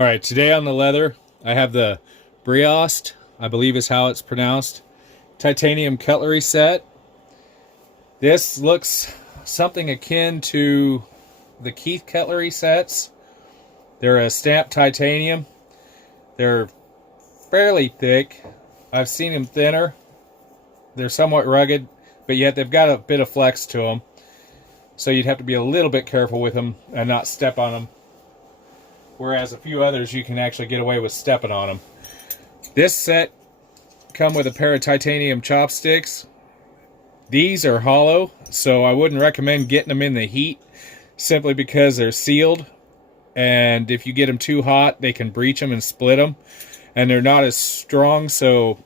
All right, today on the leather, I have the Briost, I believe is how it's pronounced, titanium cutlery set. This looks something akin to the Keith cutlery sets. They're a stamped titanium. They're fairly thick. I've seen them thinner. They're somewhat rugged, but yet they've got a bit of flex to them. So you'd have to be a little bit careful with them and not step on them. Whereas a few others, you can actually get away with stepping on them. This set come with a pair of titanium chopsticks. These are hollow, so I wouldn't recommend getting them in the heat simply because they're sealed. And if you get them too hot, they can breach them and split them. And they're not as strong, so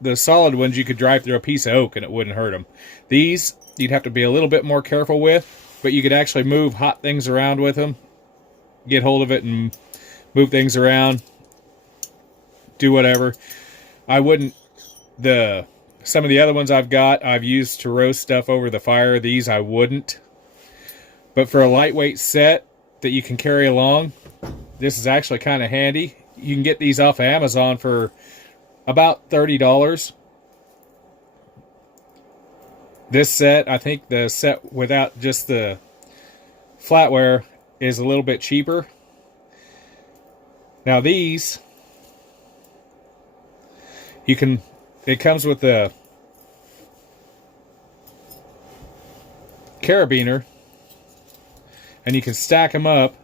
the solid ones you could drive through a piece of oak and it wouldn't hurt them. These, you'd have to be a little bit more careful with, but you could actually move hot things around with them. Get hold of it and move things around, do whatever. I wouldn't, some of the other ones I've used to roast stuff over the fire. These I wouldn't. But for a lightweight set that you can carry along, this is actually kind of handy. You can get these off of Amazon for about $30. This set, I think the set without just the flatware is a little bit cheaper. Now these, it comes with the carabiner, and you can stack them up,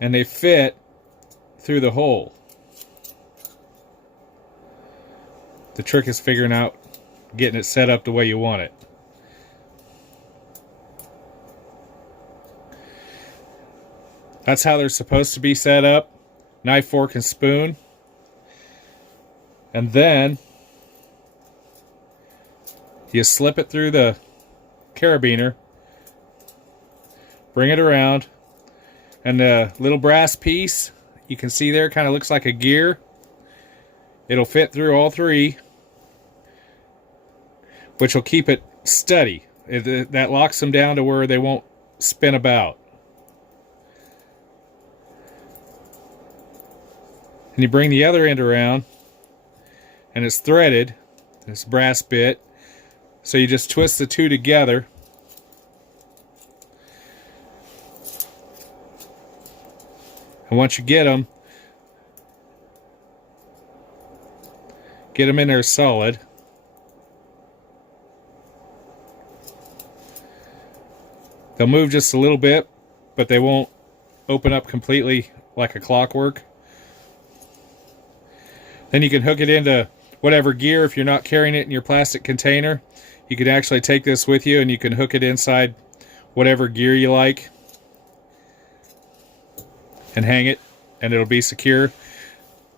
and they fit through the hole. The trick is figuring out getting it set up the way you want it. That's how they're supposed to be set up. Knife, fork, and spoon. And then you slip it through the carabiner, bring it around, and the little brass piece you can see there kind of looks like a gear. It'll fit through all three, which will keep it steady. That locks them down to where they won't spin about. And you bring the other end around, and it's threaded, this brass bit. So you just twist the two together. And once you get them in there solid. They'll move just a little bit, but they won't open up completely like a clockwork. Then you can hook it into whatever gear. If you're not carrying it in your plastic container, you can actually take this with you and you can hook it inside whatever gear you like and hang it, and it'll be secure.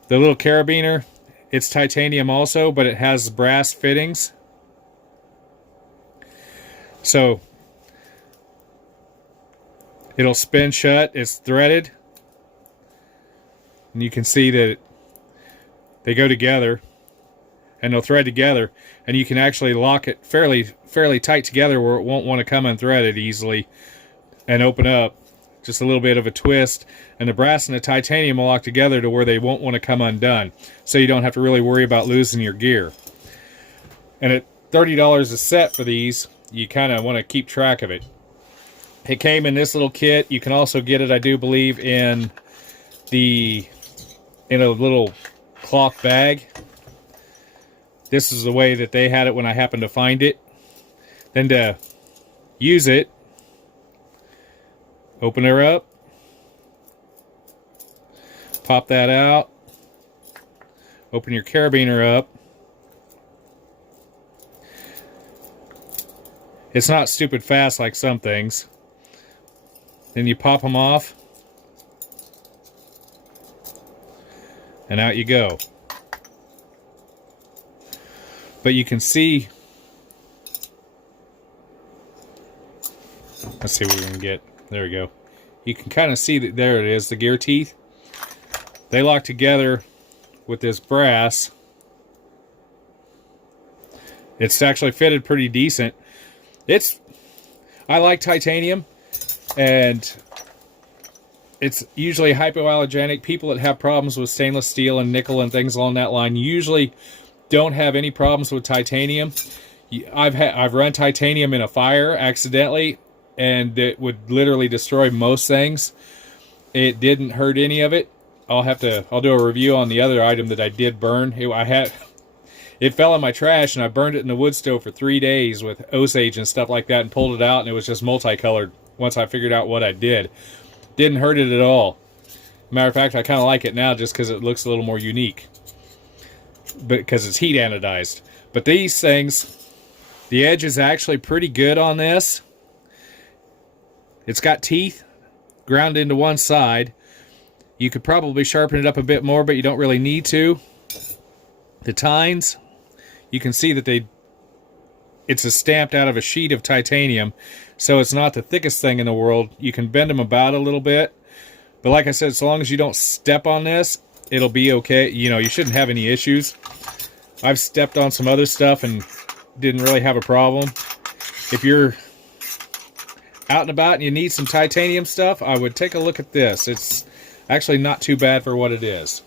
The little carabiner, it's titanium also, but it has brass fittings. So it'll spin shut. It's threaded. And you can see that they go together, and they'll thread together, and you can actually lock it fairly tight together where it won't want to come unthreaded easily and open up. Just a little bit of a twist, and the brass and the titanium will lock together to where they won't want to come undone, so you don't have to really worry about losing your gear. And at $30 a set for these, you kind of want to keep track of it. It came in this little kit. You can also get it, I do believe, in a little cloth bag. This is the way that they had it when I happened to find it. Then to use it, open her up, pop that out, open your carabiner up. It's not stupid fast like some things. Then you pop them off, and out you go. But you can see, let's see what we can get. There we go. You can kind of see that there it is, the gear teeth. They lock together with this brass. It's actually fitted pretty decent. I like titanium, and it's usually hypoallergenic. People that have problems with stainless steel and nickel and things along that line usually don't have any problems with titanium. I've run titanium in a fire accidentally, and it would literally destroy most things. It didn't hurt any of it. I'll do a review on the other item that I did burn. It fell in my trash, and I burned it in the wood stove for 3 days with Osage and stuff like that, and pulled it out, and it was just multicolored once I figured out what I did. Didn't hurt it at all. Matter of fact, I kind of like it now just because it looks a little more unique, because it's heat anodized. But these things, the edge is actually pretty good on this. It's got teeth ground into one side. You could probably sharpen it up a bit more, but you don't really need to. The tines, you can see that it's stamped out of a sheet of titanium, so it's not the thickest thing in the world. You can bend them about a little bit, but like I said, as long as you don't step on this, it'll be okay. You know, you shouldn't have any issues. I've stepped on some other stuff and didn't really have a problem. If you're out and about and you need some titanium stuff, I would take a look at this. It's actually not too bad for what it is.